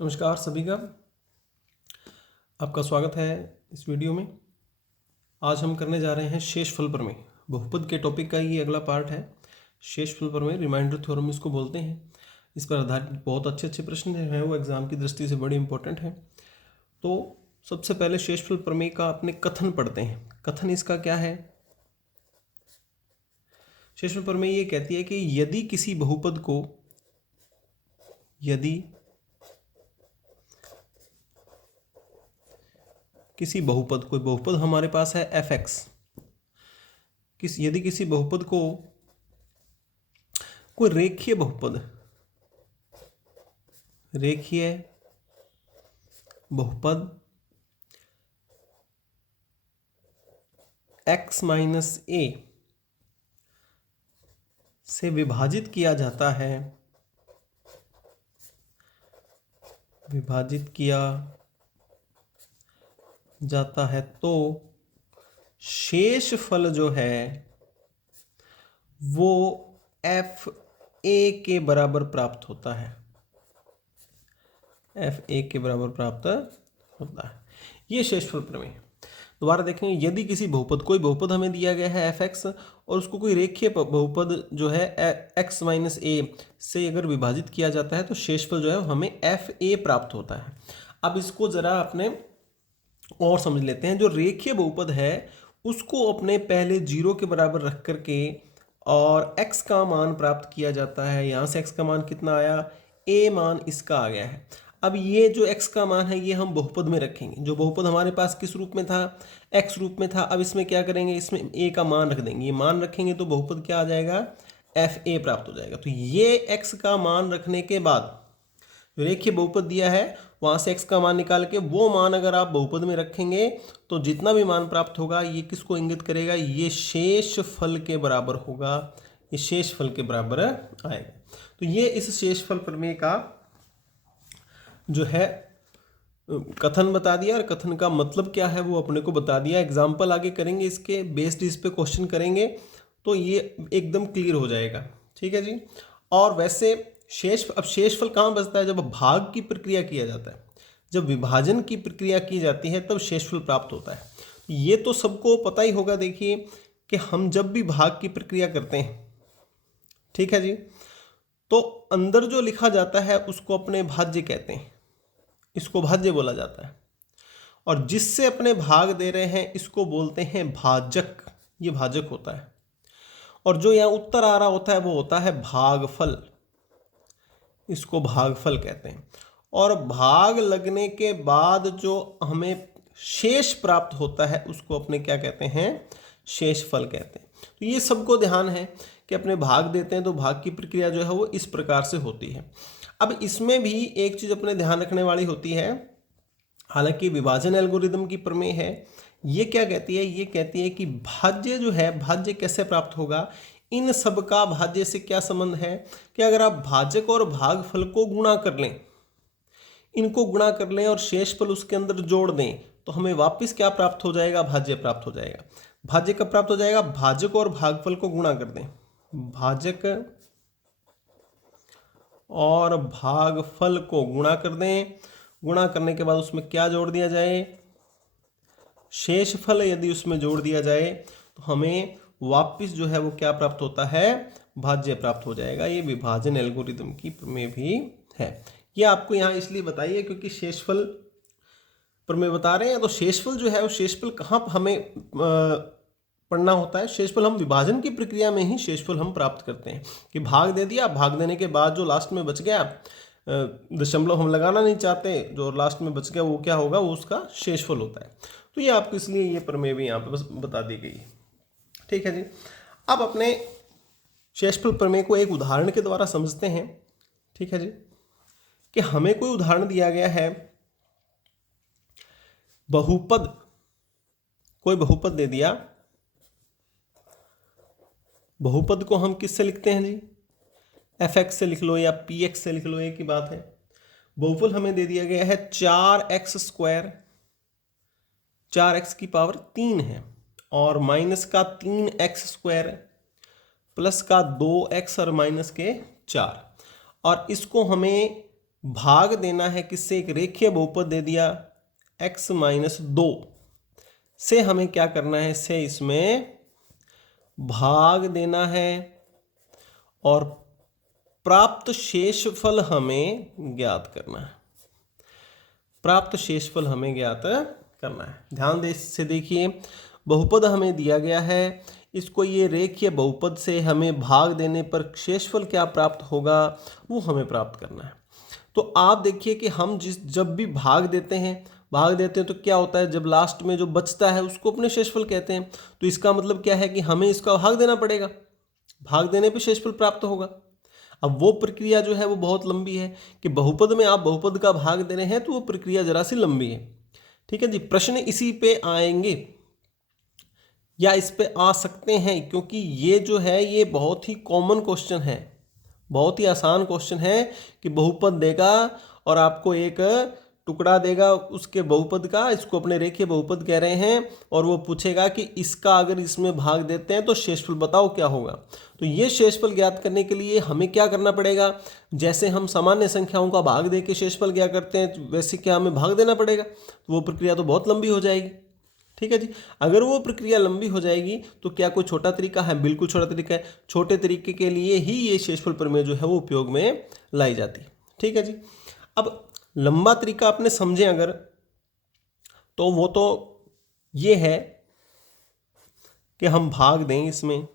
नमस्कार सभी का, आपका स्वागत है इस वीडियो में। आज हम करने जा रहे हैं शेषफल प्रमेय। बहुपद के टॉपिक का ये अगला पार्ट है। शेषफल प्रमेय, रिमाइंडर थ्योरम इसको बोलते हैं। इस पर आधारित बहुत अच्छे अच्छे प्रश्न जो हैं वो एग्जाम की दृष्टि से बड़े इंपॉर्टेंट हैं। तो सबसे पहले शेषफल प्रमेय का अपने कथन पढ़ते हैं। कथन इसका क्या है? शेषफल प्रमेय ये कहती है कि यदि किसी बहुपद को कोई बहुपद हमारे पास है fx, यदि किसी बहुपद को कोई रेखीय बहुपद x माइनस a से विभाजित किया जाता है तो शेषफल जो है वो fa के बराबर प्राप्त होता है। ये शेषफल प्रमेय। दोबारा देखें, यदि किसी कोई बहुपद हमें दिया गया है fx और उसको कोई रेखीय बहुपद जो है x माइनस a से अगर विभाजित किया जाता है तो शेषफल जो है हमें fa प्राप्त होता है। अब इसको जरा अपने और समझ लेते हैं। जो रेखीय बहुपद है उसको अपने पहले 0 के बराबर रख करके और x का मान प्राप्त किया जाता है। यहाँ से x का मान कितना आया? a मान इसका आ गया है। अब ये जो x का मान है ये हम बहुपद में रखेंगे। जो बहुपद हमारे पास किस रूप में था? x रूप में था। अब इसमें क्या करेंगे? इसमें a का मान रख देंगे। ये मान रखेंगे तो बहुपद क्या आ जाएगा? fa प्राप्त हो जाएगा। तो ये x का मान रखने के बाद जो रेखीय बहुपद दिया है वहाँ से x का मान निकाल के वो मान अगर आप बहुपद में रखेंगे तो जितना भी मान प्राप्त होगा ये किसको इंगित करेगा? ये शेषफल के बराबर होगा। ये शेषफल के बराबर आएगा। तो ये इस शेषफल प्रमेय का जो है कथन बता दिया और कथन का मतलब क्या है वो अपने को बता दिया। एग्जाम्पल आगे करेंगे, इसके बेस्ड इस पे क्वेश्चन करेंगे तो ये एकदम क्लियर हो जाएगा। ठीक है जी। और वैसे अब शेषफल कहाँ बचता है? जब भाग की प्रक्रिया किया जाता है, जब विभाजन की प्रक्रिया की जाती है तब शेषफल प्राप्त होता है। ये तो सबको पता ही होगा। देखिए कि हम जब भी भाग की प्रक्रिया करते हैं, ठीक है जी, तो अंदर जो लिखा जाता है उसको अपने भाज्य कहते हैं। इसको भाज्य बोला जाता है। और जिससे अपने भाग दे रहे हैं इसको बोलते हैं भाजक। ये भाजक होता है। और जो यहाँ उत्तर आ रहा होता है वो होता है भागफल। इसको भागफल कहते हैं। और भाग लगने के बाद जो हमें शेष प्राप्त होता है उसको अपने क्या कहते हैं? शेषफल कहते हैं। तो ये सबको ध्यान है कि अपने भाग देते हैं तो भाग की प्रक्रिया जो है वो इस प्रकार से होती है। अब इसमें भी एक चीज अपने ध्यान रखने वाली होती है। हालांकि विभाजन एल्गोरिदम की प्रमेय है, ये क्या कहती है? ये कहती है कि भाज्य जो है, भाज्य कैसे प्राप्त होगा? इन सब का भाज्य से क्या संबंध है कि अगर आप भाजक और भागफल को गुणा कर लें, इनको गुणा कर लें और शेषफल उसके अंदर जोड़ दें तो हमें वापस क्या प्राप्त हो जाएगा? भाज्य प्राप्त हो जाएगा। भाज्य कब प्राप्त हो जाएगा? भाजक और भागफल को गुणा कर दें। भाजक और भागफल को गुणा कर दें। गुणा करने के बाद उसमें क्या जोड़ दिया जाए? शेषफल यदि उसमें जोड़ दिया जाए तो हमें वापस जो है वो क्या प्राप्त होता है? भाज्य प्राप्त हो जाएगा। ये विभाजन एल्गोरिदम की प्रमेय भी है। ये आपको यहाँ इसलिए बताइए क्योंकि शेषफल प्रमेय बता रहे हैं। तो शेषफल जो है वो शेषफल कहाँ हमें पढ़ना होता है? शेषफल हम विभाजन की प्रक्रिया में ही शेषफल हम प्राप्त करते हैं कि भाग दे दिया, भाग देने के बाद जो लास्ट में बच गया, दशमलव हम लगाना नहीं चाहते, जो लास्ट में बच गया वो क्या होगा? वो उसका शेषफल होता है। तो ये आपको इसलिए ये प्रमेय भी यहाँ पे बस बता दी गई है। ठीक है जी। अब अपने शेषफल प्रमेय को एक उदाहरण के द्वारा समझते हैं। ठीक है जी। कि हमें कोई उदाहरण दिया गया है, कोई बहुपद दे दिया। बहुपद को हम किससे लिखते हैं जी? fx से लिख लो या px से लिख लो, एक ही बात है। बहुपद हमें दे दिया गया है 4x², 4x की पावर 3 है, और माइनस का 3x² प्लस का 2x और माइनस के 4। और इसको हमें भाग देना है किससे, एक रेखीय बहुपद दे दिया x माइनस 2 से हमें क्या करना है, से इसमें भाग देना है और प्राप्त शेषफल हमें ज्ञात करना है। प्राप्त शेषफल हमें ज्ञात करना है। ध्यान दे से देखिए, बहुपद हमें दिया गया है, इसको ये रेखीय बहुपद से हमें भाग देने पर शेषफल क्या प्राप्त होगा वो हमें प्राप्त करना है। तो आप देखिए कि हम जब भी भाग देते हैं तो क्या होता है, जब लास्ट में जो बचता है उसको अपने शेषफल कहते हैं। तो इसका मतलब क्या है कि हमें इसका भाग देना पड़ेगा, भाग देने पे शेषफल प्राप्त होगा। अब वो प्रक्रिया जो है वो बहुत लंबी है कि बहुपद में आप बहुपद का भाग दे रहे हैं, तो वो प्रक्रिया जरा सी लंबी है। ठीक है जी, प्रश्न इसी पे आएंगे या इस पे आ सकते हैं, क्योंकि ये जो है ये बहुत ही कॉमन क्वेश्चन है, बहुत ही आसान क्वेश्चन है कि बहुपद देगा और आपको एक टुकड़ा देगा उसके बहुपद का, इसको अपने रेखीय बहुपद कह रहे हैं, और वो पूछेगा कि इसका अगर इसमें भाग देते हैं तो शेषफल बताओ क्या होगा। तो ये शेषफल ज्ञात करने के लिए हमें क्या करना पड़ेगा, जैसे हम सामान्य संख्याओं का भाग दे के शेषफल ज्ञात करते हैं वैसे क्या हमें भाग देना पड़ेगा। तो वो प्रक्रिया तो बहुत लंबी हो जाएगी। ठीक है जी, अगर वो प्रक्रिया लंबी हो जाएगी तो क्या कोई छोटा तरीका है, बिल्कुल छोटा तरीका है। छोटे तरीके के लिए ही ये शेषफल प्रमेय जो है वो उपयोग में लाई जाती है। ठीक है जी, अब लंबा तरीका आपने समझे अगर, तो वो तो ये है कि हम भाग दें इसमें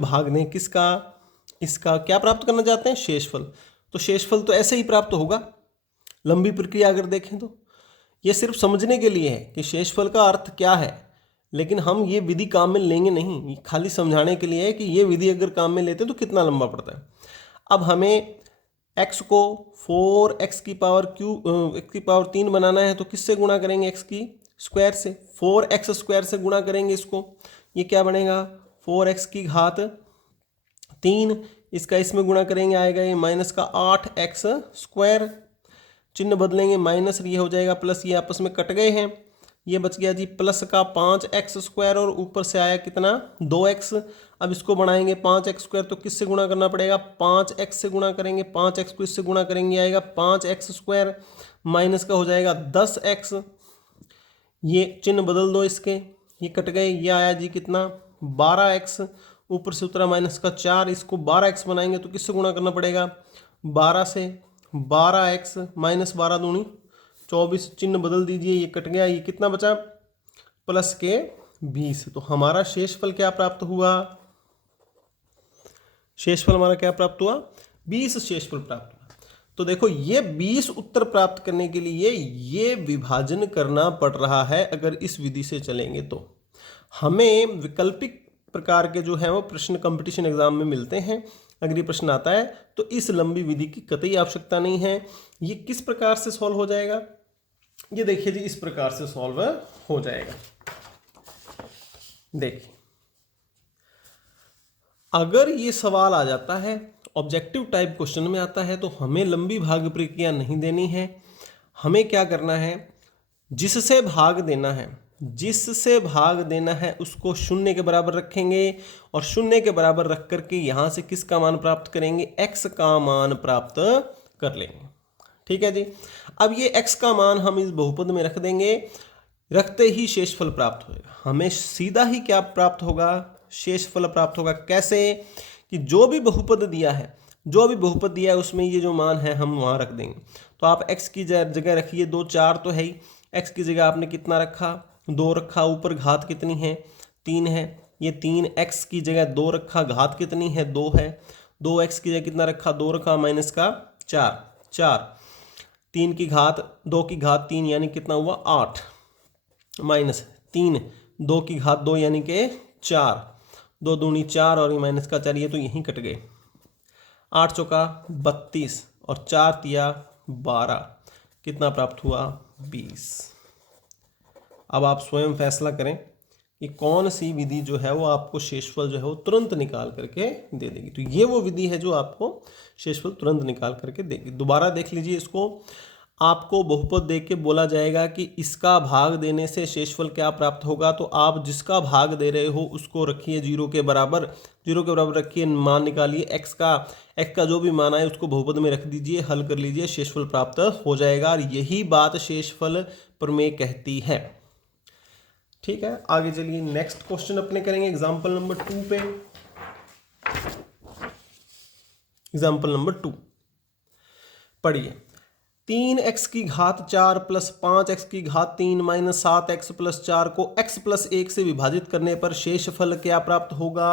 भाग दें किसका, इसका क्या प्राप्त करना चाहते हैं, शेषफल। तो शेषफल तो ऐसे ही प्राप्त होगा, लंबी प्रक्रिया अगर देखें तो। ये सिर्फ समझने के लिए है कि शेषफल का अर्थ क्या है, लेकिन हम ये विधि काम में लेंगे नहीं, खाली समझाने के लिए है कि ये विधि अगर काम में लेते तो कितना लंबा पड़ता है। अब हमें x को 4x की पावर 3 बनाना है, तो किससे गुणा करेंगे, x की स्क्वायर से, 4x स्क्वायर से गुणा करेंगे इसको। ये क्या बनेगा, 4x की घात 3, इसका इसमें गुणा करेंगे आएगा ये माइनस का 8x स्क्वायर, चिन्ह बदलेंगे माइनस, ये हो जाएगा प्लस, ये आपस में कट गए हैं, ये बच गया जी प्लस का 5x स्क्वायर और ऊपर से आया कितना 2x। अब इसको बढ़ाएंगे 5x स्क्वायर, तो किससे गुणा करना पड़ेगा, 5x से गुणा करेंगे, 5x को इससे गुणा करेंगे आएगा 5x स्क्वायर, माइनस का हो जाएगा 10x, ये चिन्ह बदल दो इसके, ये कट गए, ये आया जी कितना 12x, ऊपर से उतरा माइनस का 4, इसको 12x बनाएंगे तो किससे गुणा करना पड़ेगा, 12 से, 12x माइनस 12 दूनी 24, चिन्ह बदल दीजिए, ये कट गया, ये कितना बचा प्लस के 20। तो हमारा शेषफल क्या प्राप्त हुआ, शेषफल हमारा क्या प्राप्त हुआ, 20 शेषफल प्राप्त हुआ। तो देखो ये 20 उत्तर प्राप्त करने के लिए ये विभाजन करना पड़ रहा है। अगर इस विधि से चलेंगे तो हमें वैकल्पिक प्रकार के जो है वो प्रश्न कंपटीशन एग्जाम में मिलते हैं। अगर ये प्रश्न आता है तो इस लंबी विधि की कतई आवश्यकता नहीं है। ये किस प्रकार से सॉल्व हो जाएगा, ये देखिए जी, इस प्रकार से सॉल्व हो जाएगा। देखिए, अगर ये सवाल आ जाता है, ऑब्जेक्टिव टाइप क्वेश्चन में आता है, तो हमें लंबी भाग प्रक्रिया नहीं देनी है। हमें क्या करना है, जिससे भाग देना है उसको शून्य के बराबर रखेंगे और शून्य के बराबर रख करके यहां से किसका मान प्राप्त करेंगे, x का मान प्राप्त कर लेंगे। ठीक है जी, अब ये x का मान हम इस बहुपद में रख देंगे, रखते ही शेषफल प्राप्त होगा। हमें सीधा ही क्या प्राप्त होगा, शेषफल प्राप्त होगा। कैसे, कि जो भी बहुपद दिया है उसमें ये जो मान है हम वहां रख देंगे। तो आप x की जगह रखिए 2, 4 तो है ही, x की जगह आपने कितना रखा, 2 रखा, ऊपर घात कितनी है, 3 है, ये 3x की जगह 2 रखा, घात कितनी है, 2 है, 2x की जगह कितना रखा, 2 रखा, माइनस का 4, 3 की घात 2 की घात 3 यानी कितना हुआ 8, माइनस 3, 2 की घात 2 यानी कि 4, 2 दूनी 4 और ये माइनस का 4, ये तो यहीं कट गए, 8 चौका 32 और 4 तिया 12, कितना प्राप्त हुआ 20। अब आप स्वयं फैसला करें कि कौन सी विधि जो है वो आपको शेषफल जो है वो तुरंत निकाल करके दे देगी। तो ये वो विधि है जो आपको शेषफल तुरंत निकाल करके देगी। दोबारा देख लीजिए इसको, आपको बहुपद देख के बोला जाएगा कि इसका भाग देने से शेषफल क्या प्राप्त होगा, तो आप जिसका भाग दे रहे हो उसको रखिए 0 के बराबर, 0 के बराबर रखिए, मान निकालिए x का जो भी मान आए उसको बहुपद में रख दीजिए, हल कर लीजिए, शेषफल प्राप्त हो जाएगा। और यही बात शेषफल प्रमेय कहती है। ठीक है, आगे चलिए नेक्स्ट क्वेश्चन अपने करेंगे एग्जाम्पल नंबर 2 पे। एग्जाम्पल नंबर 2 पढ़िए। 3x की घात 4 प्लस 5x की घात 3 माइनस 7x प्लस 4 को x प्लस 1 से विभाजित करने पर शेषफल क्या प्राप्त होगा।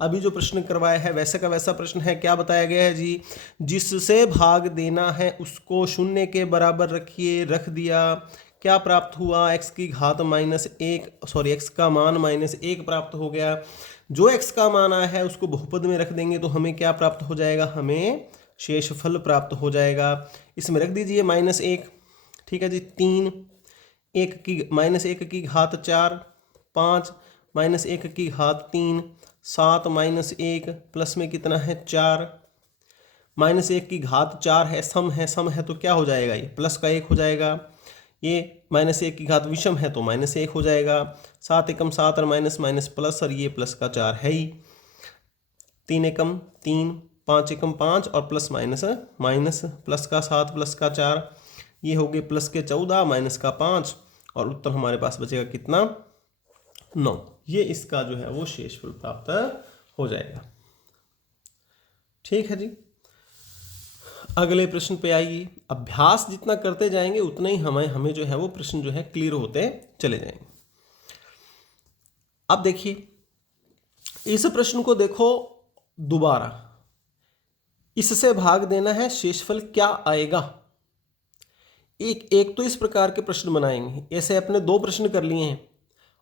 अभी जो प्रश्न करवाया है वैसे का वैसा प्रश्न है। क्या बताया गया है जी, जिससे भाग देना है उसको शून्य के बराबर रखिए, रख दिया। क्या प्राप्त हुआ, x की घात x का मान -1 प्राप्त हो गया। जो x का मान आया है उसको बहुपद में रख देंगे तो हमें क्या प्राप्त हो जाएगा, हमें शेषफल प्राप्त हो जाएगा। इसमें रख दीजिए -1। ठीक है जी, 3 1 की घात 4 5 -1 की घात 3 7 -1 प्लस में कितना है 4 -1 की घात 4 है, सम है तो क्या हो जाएगा, ये प्लस का 1 हो जाएगा। ये -1 की घात विषम है तो -1 हो जाएगा। 7 एकम 7 और माइनस प्लस, और ये प्लस का 4 है ही। 3 एकम 3 5 एकम 5 और प्लस माइनस प्लस का 7 प्लस का 4, ये हो गए प्लस के 14 माइनस का 5, और उत्तर हमारे पास बचेगा कितना, 9। ये इसका जो है वो शेषफल प्राप्त हो जाएगा। ठीक है जी, अगले प्रश्न पे आइए। अभ्यास जितना करते जाएंगे उतना ही हमें जो है वो प्रश्न जो है क्लियर होते चले जाएंगे। अब देखिए इस प्रश्न को देखो दोबारा, इससे भाग देना है, शेषफल क्या आएगा। एक तो इस प्रकार के प्रश्न बनाएंगे, ऐसे अपने 2 प्रश्न कर लिए हैं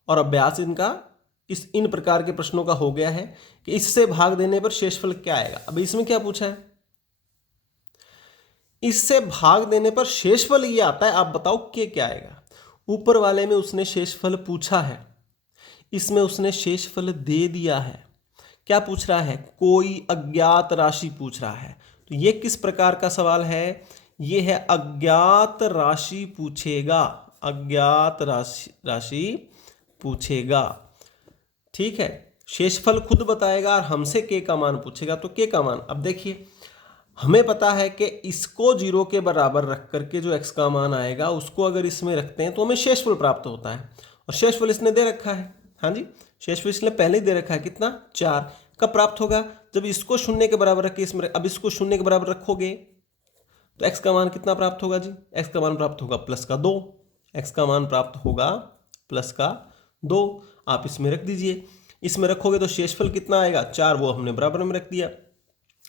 और अभ्यास इनका इन प्रकार के प्रश्नों का हो गया है कि इससे भाग देने पर शेषफल क्या आएगा। अब इसमें क्या पूछा है, इससे भाग देने पर शेषफल ये आता है, आप बताओ क्या आएगा। ऊपर वाले में उसने शेषफल पूछा है, इसमें उसने शेषफल दे दिया है। क्या पूछ रहा है, कोई अज्ञात राशि पूछ रहा है। तो ये किस प्रकार का सवाल है, ये है अज्ञात राशि पूछेगा, अज्ञात राशि पूछेगा। ठीक है, शेषफल खुद बताएगा और हमसे के का मान पूछेगा। तो के का मान, अब देखिए हमें पता है कि इसको 0 के बराबर रख करके जो x का मान आएगा उसको अगर इसमें रखते हैं तो हमें शेषफल प्राप्त होता है। और शेषफल इसने दे रखा है, हाँ जी, शेषफल इसने पहले ही दे रखा है, कितना 4। कब प्राप्त होगा, जब इसको 0 के बराबर रख के इसमें, अब इसको 0 के बराबर रखोगे तो x का मान कितना प्राप्त होगा जी, x का मान प्राप्त होगा +2। x का मान प्राप्त होगा +2। आप इसमें रख दीजिए, इसमें रखोगे तो शेषफल कितना आएगा 4, वो हमने बराबर में रख दिया।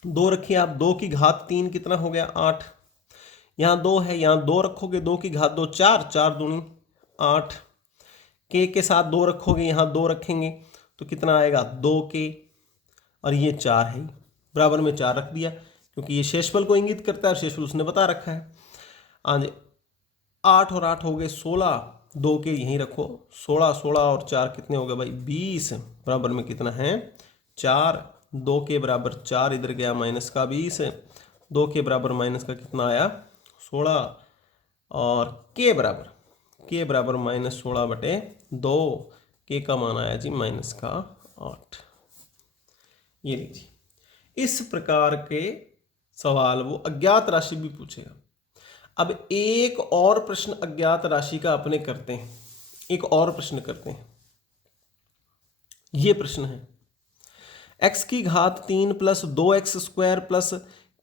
2 रखिए आप, 2 की घात 3 कितना हो गया 8। यहाँ 2 है, यहाँ 2 रखोगे, 2 की घात 2 4, 4 दूनी 8। के साथ 2 रखोगे, यहाँ 2 रखेंगे तो कितना आएगा 2k, और ये 4 है, बराबर में 4 रख दिया क्योंकि ये शेषफल को इंगित करता है, शेषफल उसने बता रखा है। आज 8 और 8 हो गए 16, 2 के यहीं रखो, 16 16 और 4 कितने हो गए भाई 20, बराबर में कितना है 4। 2 के बराबर 4 इधर गया माइनस का 20, 2 के बराबर माइनस का कितना आया 16, और के बराबर -16/2, के का मान आया जी -8। ये लीजिए, इस प्रकार के सवाल वो अज्ञात राशि भी पूछेगा। अब एक और प्रश्न अज्ञात राशि का अपने करते हैं, एक और प्रश्न करते हैं। ये प्रश्न है x की घात 3 plus 2x² plus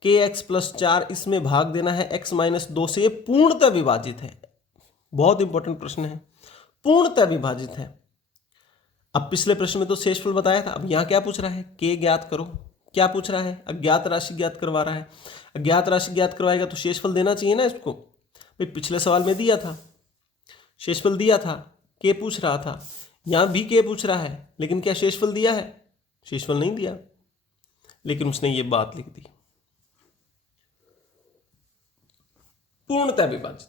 kx plus 4, इसमें भाग देना है x - 2 से। ये पूर्णतः विभाजित है, बहुत इंपॉर्टेंट प्रश्न है, पूर्णतः विभाजित है। अब पिछले प्रश्न में तो शेषफल बताया था, अब यहाँ क्या पूछ रहा है, के ज्ञात करो। क्या पूछ रहा है, अज्ञात राशि ज्ञात करवा रहा है। अज्ञात राशि ज्ञात करवाएगा तो शेषफल देना चाहिए ना इसको, भाई पिछले सवाल में दिया था, शेषफल दिया था, के पूछ रहा था, यहाँ भी के पूछ रहा है, लेकिन क्या शेषफल दिया है, शेषफल नहीं दिया, लेकिन उसने ये बात लिख दी पूर्णतः विभाजित।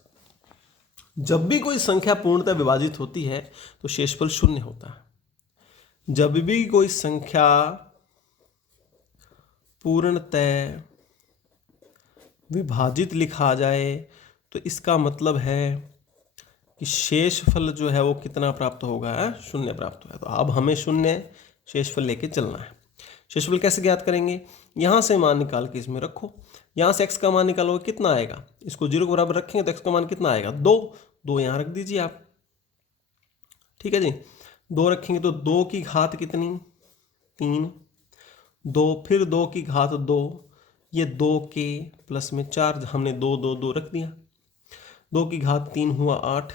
जब भी कोई संख्या पूर्णतः विभाजित होती है तो शेषफल 0 होता है। जब भी कोई संख्या पूर्णतः विभाजित लिखा जाए तो इसका मतलब है कि शेषफल जो है वो कितना प्राप्त होगा, शून्य प्राप्त होगा। तो अब हमें शून्य शेषफल लेके चलना है। शेषफल कैसे ज्ञात करेंगे, यहाँ से मान निकाल के इसमें रखो, यहाँ से x का मान निकालोगे कितना आएगा, इसको 0 के बराबर रखेंगे तो x का मान कितना आएगा, 2। 2 यहाँ रख दीजिए आप, ठीक है जी। 2 रखेंगे तो 2 की घात कितनी, 3, 2 फिर 2 की घात 2, ये 2 के प्लस में 4, हमने 2 2 2 रख दिया। 2 की घात 3 हुआ 8,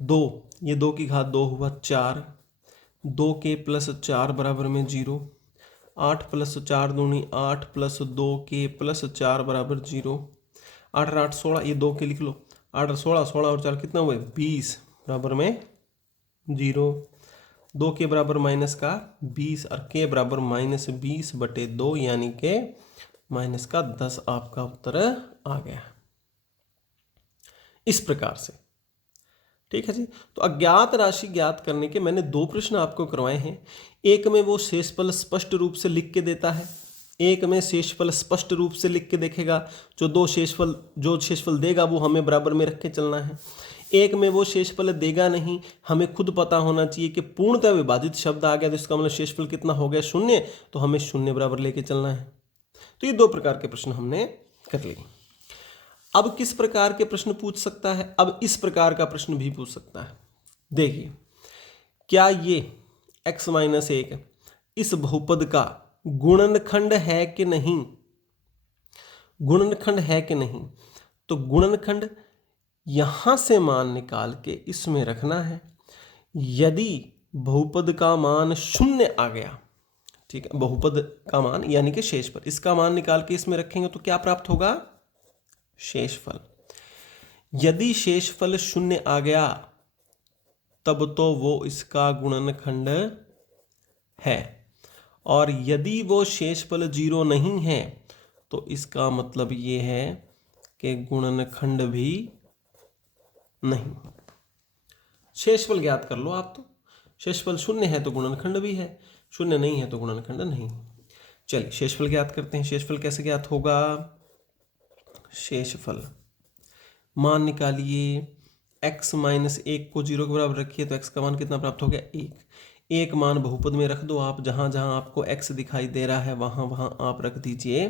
2 ये 2 की घात 2 हुआ 4, 2 के प्लस 4 बराबर में 0, 8 प्लस 4 दूनी 8 प्लस 2 के प्लस 4 बराबर 0, 8 और 8 16, ये 2 के लिख लो, 8 और 16, 16 और 4 कितना हुए 20 बराबर में 0, 2 के बराबर माइनस का 20 और के बराबर -20/2 यानी के माइनस का 10 आपका उत्तर आ गया इस प्रकार से, ठीक है जी। तो अज्ञात राशि ज्ञात करने के मैंने 2 प्रश्न आपको करवाए हैं। एक में वो शेषफल स्पष्ट रूप से लिख के देता है, एक में शेषफल स्पष्ट रूप से लिख के देखेगा, जो शेषफल देगा वो हमें बराबर में रख के चलना है। एक में वो शेषफल देगा नहीं, हमें खुद पता होना चाहिए कि पूर्णतः विभाजित शब्द आ गया तो इसका मतलब शेषफल कितना हो गया, शून्य, तो हमें शून्य बराबर लेके चलना है। तो ये 2 प्रकार के प्रश्न हमने कर लिए। अब किस प्रकार के प्रश्न पूछ सकता है, अब इस प्रकार का प्रश्न भी पूछ सकता है। देखिए, क्या ये x - 1 इस बहुपद का गुणनखंड है कि नहीं, गुणनखंड है कि नहीं। तो गुणनखंड यहां से मान निकाल के इसमें रखना है। यदि बहुपद का मान शून्य आ गया, ठीक है, बहुपद का मान यानी कि शेषफल, इसका मान निकाल के इसमें रखेंगे तो क्या प्राप्त होगा, शेषफल। यदि शेषफल शून्य आ गया तब तो वो इसका गुणनखंड है, और यदि वो शेषफल 0 नहीं है तो इसका मतलब ये है कि गुणनखंड भी नहीं। शेषफल ज्ञात कर लो आप, तो शेषफल शून्य है तो गुणनखंड भी है, शून्य नहीं है तो गुणनखंड नहीं। चलिए शेषफल ज्ञात करते हैं। शेषफल कैसे ज्ञात होगा, शेषफल मान निकालिए, x - 1 को 0 के बराबर रखिए तो x का मान कितना प्राप्त हो गया, 1। एक मान बहुपद में रख दो आप, जहां जहां आपको x दिखाई दे रहा है वहां वहां आप रख दीजिए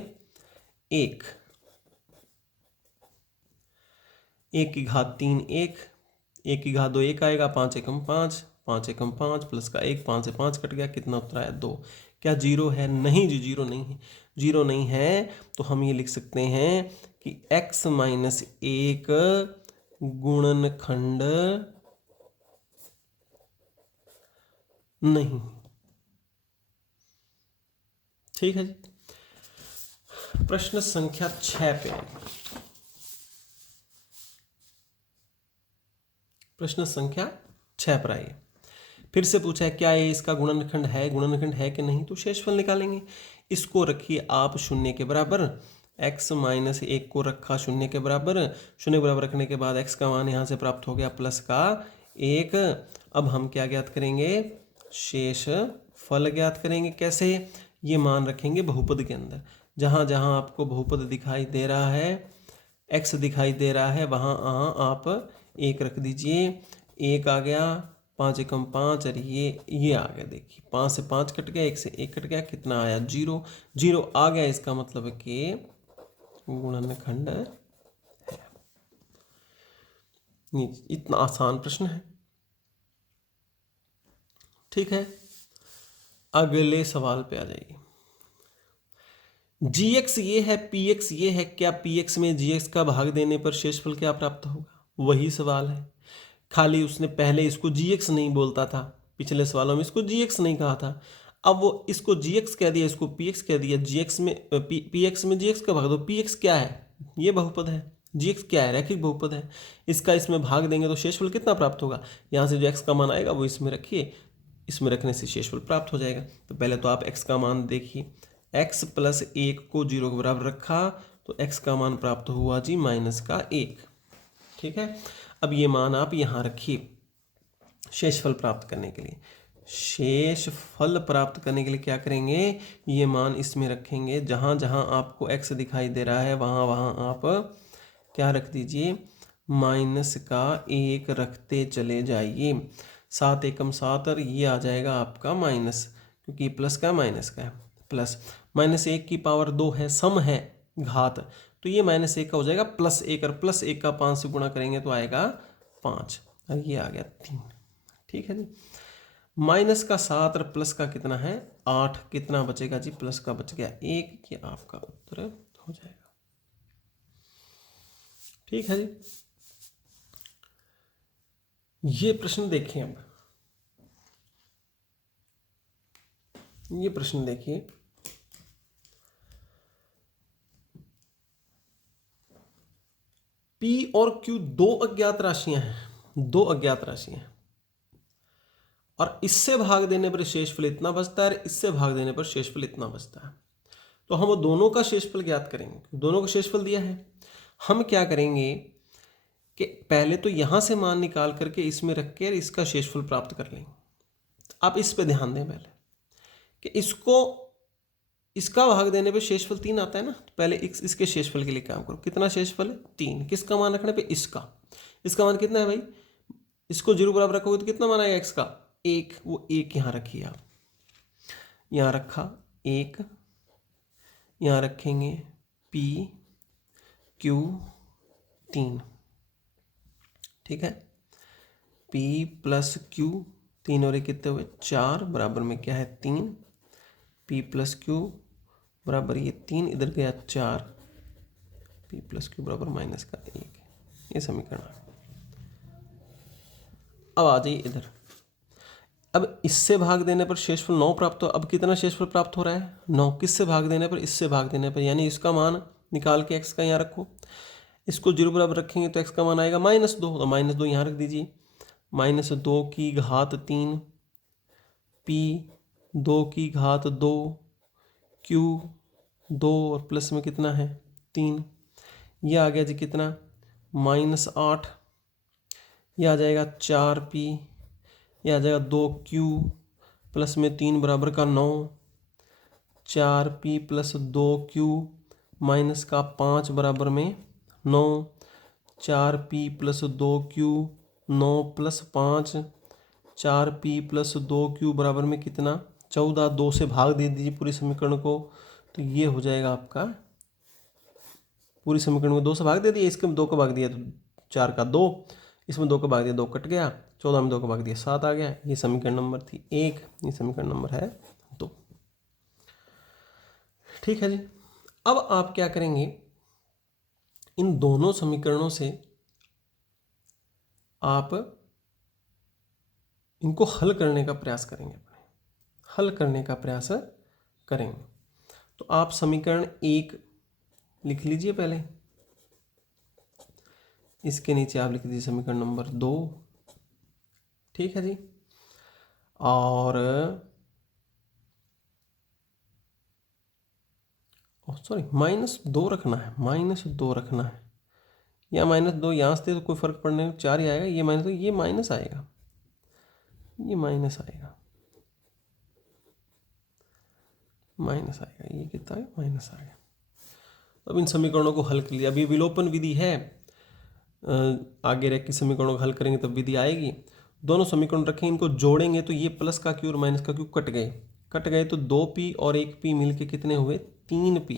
1। 1 की घात 3 1, 1 की घात 2 1 आएगा, 5 एकम 5, 5 एकम 5 प्लस का 1, 5 से 5 कट गया, कितना उत्तर आया 2। क्या 0 है, नहीं जी 0 नहीं है। 0 नहीं है तो हम ये लिख सकते हैं कि x - 1 गुणनखंड नहीं, ठीक है जी। प्रश्न संख्या 6 पे, प्रश्न संख्या 6 पर आइए। फिर से पूछा है क्या ये इसका गुणनखंड है, गुणनखंड है कि नहीं, तो शेषफल निकालेंगे। इसको रखिए आप शून्य के बराबर, x - 1 को रखा शून्य के बराबर, शून्य के बराबर रखने के बाद x का मान यहाँ से प्राप्त हो गया प्लस का 1। अब हम क्या ज्ञात करेंगे, शेषफल ज्ञात करेंगे। कैसे, ये मान रखेंगे बहुपद के अंदर, जहाँ जहाँ आपको बहुपद दिखाई दे रहा है, x दिखाई दे रहा है, वहाँ आप 1 रख दीजिए। 1 आ गया, 5 एकम 5 और ये आ गया, देखिए 5 से 5 कट गया, 1 से 1 कट गया, कितना आया 0। 0 आ गया, इसका मतलब है कि गुणनखंड है। इतना आसान प्रश्न है, ठीक है। अगले सवाल पे आ जाइए। gx ये है, px ये है, क्या px में gx का भाग देने पर शेषफल क्या प्राप्त होगा, वही सवाल है। खाली उसने पहले इसको gx नहीं बोलता था, पिछले सवालों में इसको gx नहीं कहा था, अब वो इसको gx कह दिया, इसको px कह दिया। gx में px में gx का भाग दो। px क्या है, ये बहुपद है, gx क्या है, रैखिक बहुपद है। इसका इसमें भाग देंगे तो शेषफल कितना प्राप्त होगा, यहाँ से जो x का मान आएगा वो इसमें रखिए, इसमें रखने से शेषफल प्राप्त हो जाएगा। तो पहले तो आप x का मान देखिए, x + 1 को 0 के बराबर रखा तो x का मान प्राप्त हुआ जी -1, ठीक है। अब ये मान आप यहाँ रखिए शेषफल प्राप्त करने के लिए। शेषफल प्राप्त करने के लिए क्या करेंगे, ये मान इसमें रखेंगे, जहाँ जहाँ आपको x दिखाई दे रहा है वहाँ वहाँ आप क्या रख दीजिए, माइनस का 1 रखते चले जाइए। 7 एकम 7 और ये आ जाएगा आपका माइनस, क्योंकि प्लस का माइनस का है, प्लस -1 की पावर 2 है, सम है घात, तो ये -1 का हो जाएगा +1 और +1 का 5 से गुणा करेंगे तो आएगा 5 और ये आ गया 3। ठीक है जी। माइनस का 7 और प्लस का कितना है 8, कितना बचेगा जी, प्लस का बच गया 1, ये आपका उत्तर हो जाएगा। ठीक है जी। ये प्रश्न देखें, अब ये प्रश्न देखिए, P और Q दो अज्ञात राशियां हैं, दो अज्ञात राशियां हैं, और इससे भाग देने पर शेषफल इतना बचता है और इससे भाग देने पर शेषफल इतना बचता है। तो हम दोनों का शेषफल ज्ञात करेंगे, दोनों का शेषफल दिया है। हम क्या करेंगे कि पहले तो यहां से मान निकाल करके इसमें रख के इसका शेषफल प्राप्त कर लेंगे। आप इस पे ध्यान दें पहले कि इसका भाग देने पे शेषफल 3 आता है ना, तो पहले इसके शेषफल के लिए काम करो। कितना शेषफल है 3, किसका मान रखने पे इसका मान कितना है भाई, इसको 0 बराबर रखोगे तो कितना मान आएगा x का 1, वो 1 यहाँ रखिए आप, यहाँ रखा 1, यहाँ रखेंगे P Q 3। ठीक है, P + Q 3 और 1 कितने हुए 4, बराबर में क्या है 3, P + Q बराबर ये 3, इधर गया 4, P + Q बराबर माइनस का 1, ये समीकरण। अब आ जाइए इधर, अब इससे भाग देने पर शेषफल 9 प्राप्त हो। अब कितना शेषफल प्राप्त हो रहा है 9, किससे भाग देने पर, इससे भाग देने पर, यानी इसका मान निकाल के x का यहाँ रखो, इसको 0 बराबर रखेंगे तो x का मान आएगा -2, तो -2 यहाँ रख दीजिए, -2 की घात 3, P 2 की घात 2, Q 2 और प्लस में कितना है 3, ये आ गया जी कितना -8, ये आ जाएगा 4P, ये आ जाएगा 2Q प्लस में 3 बराबर का 9, 4P + 2Q माइनस का 5 बराबर में 9, 4P + 2Q 9 + 5, 4P + 2Q बराबर में कितना 14, 2 से भाग दे दीजिए पूरी समीकरण को, तो ये हो जाएगा आपका, पूरी समीकरण में 2 से भाग दे दिए, इसके में 2 को भाग दिया तो 4 का 2, इसमें 2 को भाग दिया 2 कट गया, 14 में 2 को भाग दिया 7 आ गया। ये समीकरण नंबर थी 1, ये समीकरण नंबर है 2। ठीक है जी। अब आप क्या करेंगे, इन दोनों समीकरणों से आप इनको हल करने का प्रयास करेंगे, हल करने का प्रयास करेंगे। तो आप समीकरण 1 लिख लीजिए पहले, इसके नीचे आप लिख दीजिए समीकरण नंबर 2। ठीक है जी। और सॉरी -2 रखना है, -2 रखना है, या -2 यहाँ से तो कोई फर्क पड़ने में 4 ही आएगा, ये -2, ये माइनस आएगा, ये माइनस आएगा, माइनस आएगा, ये कितना है माइनस आ गया। अब इन समीकरणों को हल कर लिया। अभी विलोपन विधि है, आगे रह के समीकरणों को हल करेंगे तब विधि आएगी। दोनों समीकरण रखें, इनको जोड़ेंगे तो ये प्लस का क्यू और माइनस का क्यू कट गए तो 2P और 1P मिलके कितने हुए 3P,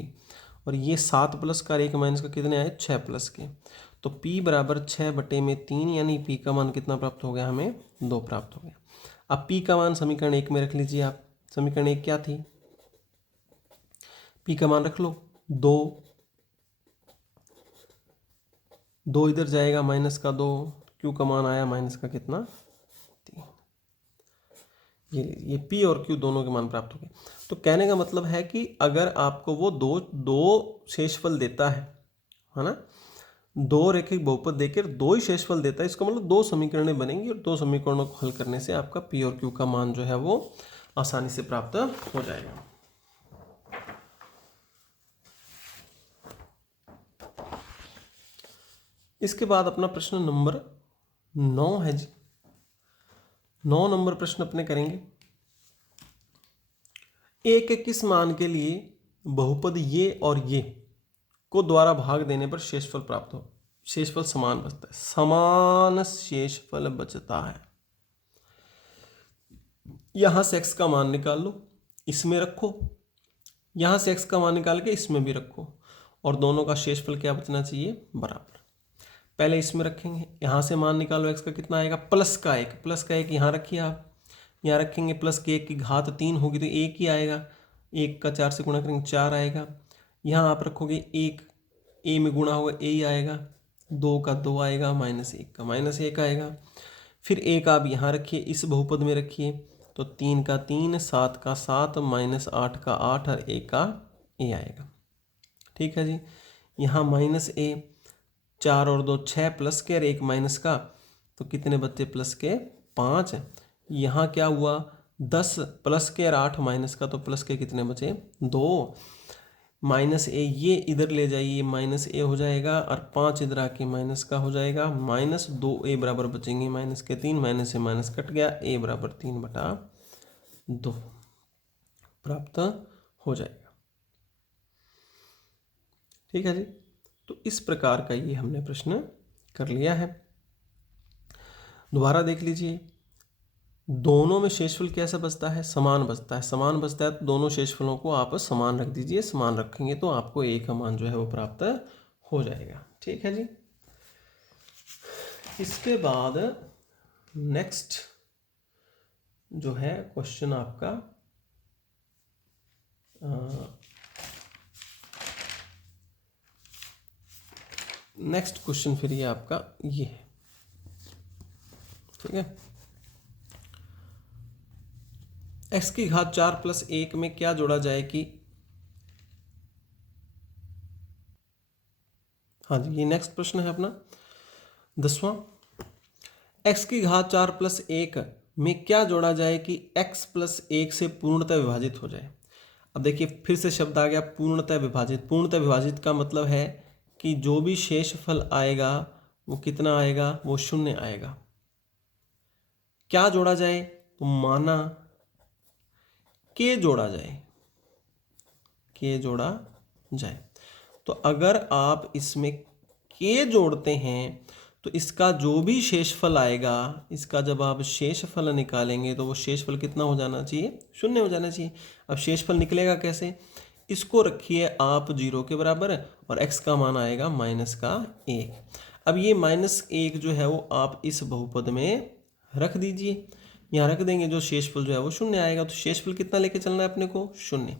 और ये 7 प्लस का और 1 माइनस का कितने आए 6 प्लस के, तो P बराबर 6/3, यानी P का मान कितना प्राप्त हो गया हमें 2 प्राप्त हो गया। अब P का मान समीकरण 1 में रख लीजिए आप। समीकरण 1 क्या थी, P का मान रख लो 2, 2 इधर जाएगा माइनस का 2, Q का मान आया माइनस का कितना 3। ये P और Q दोनों के मान प्राप्त हो गए। तो कहने का मतलब है कि अगर आपको वो दो शेषफल देता है ना, 2 रैखिक बहुपद देकर 2 ही शेषफल देता है, इसका मतलब 2 समीकरणें बनेंगी और 2 समीकरणों को हल करने से आपका P और Q का मान जो है वो आसानी से प्राप्त हो जाएगा। इसके बाद अपना प्रश्न नंबर 9 है जी। 9 नंबर प्रश्न अपने करेंगे, एक किस मान के लिए बहुपद ये और ये को द्वारा भाग देने पर शेषफल प्राप्त हो। शेषफल समान बचता है, समान शेषफल बचता है। यहां से x का मान निकाल लो, इसमें रखो, यहां से x का मान निकाल के इसमें भी रखो, और दोनों का शेषफल क्या बचना चाहिए, बराबर। पहले इसमें रखेंगे, यहां से मान निकालो x का कितना आएगा, प्लस का एक, प्लस का एक यहां रखिए आप, यहाँ रखेंगे प्लस के 1 की घात 3 होगी तो 1 ही आएगा, 1 का 4 से गुणा करेंगे 4 आएगा। यहाँ आप रखोगे 1, a में गुणा होगा a ही आएगा, 2 का 2 आएगा, -1 का -1 आएगा। फिर 1 आप यहाँ रखिए, इस बहुपद में रखिए, तो 3 का 3, 7 का 7, -8 का 8 और 1 का a आएगा। ठीक है जी। यहाँ -a, 4 और 2 6, प्लस के और 1 माइनस का, तो कितने बच्चे प्लस के 5। यहाँ क्या हुआ 10, प्लस के और 8 माइनस का, तो प्लस के कितने बचे 2, -a ये इधर ले जाइए, -a हो जाएगा, और 5 इधर आके माइनस का हो जाएगा, -2a बराबर बचेंगे -3, माइनस से माइनस कट गया, a बराबर 3/2 प्राप्त हो जाएगा। ठीक है जी। तो इस प्रकार का ये हमने प्रश्न कर लिया है। दोबारा देख लीजिए, दोनों में शेषफल कैसा बचता है, समान बचता है। समान बचता है तो दोनों शेषफलों को आप समान रख दीजिए, समान रखेंगे तो आपको a का मान जो है वो प्राप्त हो जाएगा। ठीक है जी। इसके बाद नेक्स्ट जो है क्वेश्चन आपका नेक्स्ट क्वेश्चन फिर ये आपका ये है। ठीक है, x की घात 4 + 1 में क्या जोड़ा जाए कि, हाँ जी ये नेक्स्ट प्रश्न है अपना 10वां। x की घात 4 + 1 में क्या जोड़ा जाए कि x + 1 से पूर्णतः विभाजित हो जाए। अब देखिए फिर से शब्द आ गया पूर्णतः विभाजित। पूर्णतः विभाजित का मतलब है कि जो भी शेषफल आएगा वो कितना आएगा, वो 0 आएगा। क्या जोड़ा जाए, तो माना के जोड़ा जाए, के जोड़ा जाए। तो अगर आप इसमें के जोड़ते हैं तो इसका जो भी शेषफल आएगा, इसका जब आप शेषफल निकालेंगे तो वो शेषफल कितना हो जाना चाहिए, 0 हो जाना चाहिए। अब शेषफल निकलेगा कैसे, इसको रखिए आप 0 के बराबर और x का मान आएगा -1। अब ये -1 जो है वो आप इस बहुपद में रख दीजिए, यहाँ रख देंगे, जो शेषफल जो है वो 0 आएगा। तो शेषफल कितना लेके चलना है अपने को, 0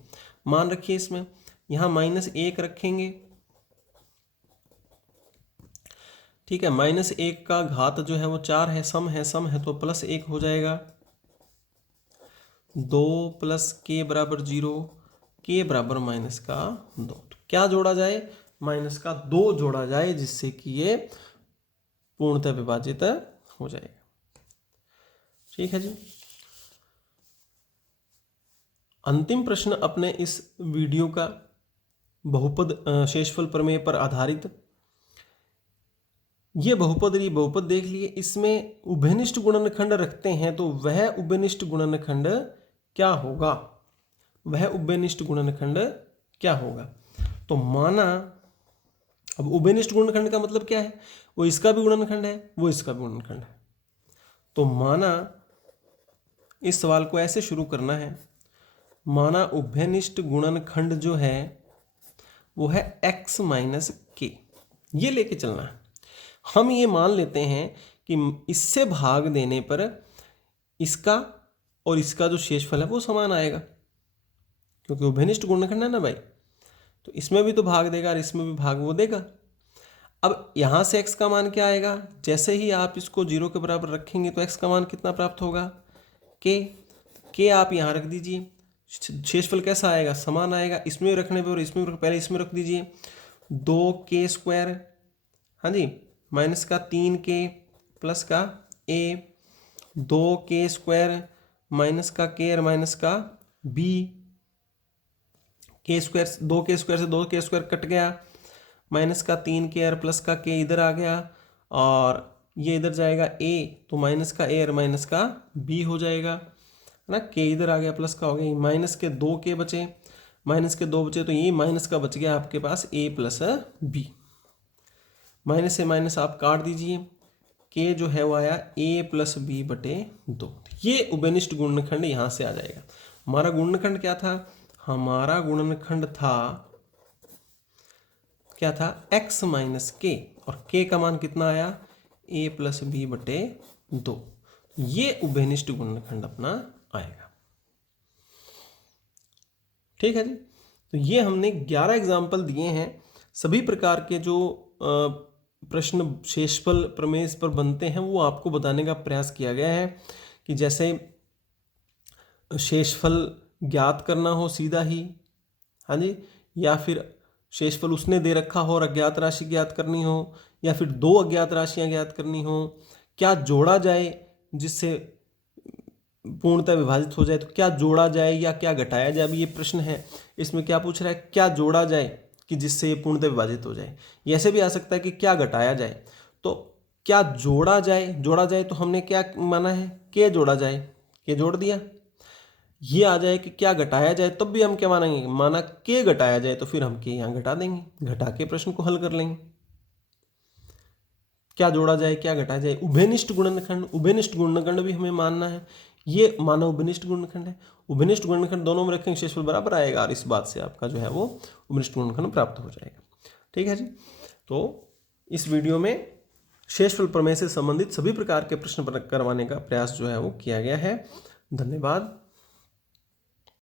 मान रखिए इसमें। यहाँ -1 रखेंगे, ठीक है। -1 का घात जो है वो 4 है, सम है तो +1 हो जाएगा। 2 + k बराबर 0, k बराबर -2। तो क्या जोड़ा जाए, -2 जोड़ा जाए, जिससे कि ये पूर्णतः विभाजित हो जाएगा। ठीक है जी। अंतिम प्रश्न अपने इस वीडियो का बहुपद शेषफल प्रमेय पर आधारित। ये बहुपद देख लिए, इसमें उभयनिष्ठ गुणनखंड रखते हैं तो वह उभयनिष्ठ गुणनखंड क्या होगा, वह उभयनिष्ठ गुणनखंड क्या होगा। तो माना, अब उभयनिष्ठ गुणनखंड का मतलब क्या है, वो इसका भी गुणनखंड है, वो इसका भी गुणनखंड है। तो माना इस सवाल को ऐसे शुरू करना है, माना उभयनिष्ठ गुणनखंड जो है वो है x - k, ये लेके चलना है। हम ये मान लेते हैं कि इससे भाग देने पर इसका और इसका जो शेषफल है वो समान आएगा, क्योंकि उभयनिष्ठ गुणनखंड है ना भाई। तो इसमें भी तो भाग देगा और इसमें भी भाग वो देगा। अब यहाँ से x का मान क्या आएगा, जैसे ही आप इसको 0 के बराबर रखेंगे तो x का मान कितना प्राप्त होगा, k आप यहाँ रख दीजिए। शेषफल कैसा आएगा, समान आएगा। इसमें रखने पर इसमें पहले इसमें रख दीजिए, 2k², हाँ जी, -3k प्लस का a, 2k² माइनस का k और माइनस का b, k² 2k² से 2k² कट गया, -3k और प्लस का k इधर आ गया, और ये इधर जाएगा a, तो माइनस का a और माइनस का b हो जाएगा, है ना। k इधर आ गया, प्लस का हो गया, -2k बचे, -2 बचे, तो ये माइनस का बच गया आपके पास a + b। माइनस से माइनस आप काट दीजिए, के जो है वो आया a प्लस बी बटे 2। ये उभयनिष्ठ गुणनखंड यहाँ से आ जाएगा। हमारा गुणनखंड क्या था? हमारा गुणनखंड था क्या था? x माइनस के, और k का मान कितना आया? a प्लस बी बटे 2। ये उभयनिष्ठ गुणनखंड अपना आएगा। ठीक है जी। तो ये हमने 11 एग्जाम्पल दिए हैं। सभी प्रकार के जो प्रश्न शेषफल प्रमेय पर बनते हैं वो आपको बताने का प्रयास किया गया है कि जैसे शेषफल ज्ञात करना हो सीधा ही, हाँ जी, या फिर शेषफल उसने दे रखा हो और अज्ञात राशि ज्ञात करनी हो, या फिर दो अज्ञात राशियां ज्ञात करनी हो, क्या जोड़ा जाए जिससे पूर्णतः विभाजित हो जाए, तो क्या जोड़ा जाए या क्या घटाया जाए। अभी ये प्रश्न है, इसमें क्या पूछ रहा है? क्या जोड़ा जाए कि जिससे ये पूर्णतः विभाजित हो जाए। ये ऐसे भी आ सकता है कि क्या घटाया जाए। तो क्या जोड़ा जाए, जोड़ा जाए तो हमने क्या माना है? के जोड़ा जाए, के जोड़ दिया। ये आ जाए कि क्या घटाया जाए, तब भी हम क्या मानेंगे? माना के घटाया जाए, तो फिर हम के यहाँ घटा देंगे, घटा के प्रश्न को हल कर लेंगे। क्या जोड़ा जाए, क्या घटाया जाए। उभयनिष्ठ गुणनखंड, उभयनिष्ठ गुणनखंड भी हमें मानना है। ये माना उभयनिष्ठ गुणनखंड है। उभयनिष्ठ गुणनखंड दोनों में रखेंगे, शेषफल बराबर आएगा, और इस बात से आपका जो है वो उभयनिष्ठ गुणनखंड प्राप्त हो जाएगा। ठीक है जी। तो इस वीडियो में शेषफल प्रमेय से संबंधित सभी प्रकार के प्रश्न करवाने का प्रयास जो है वो किया गया है। धन्यवाद।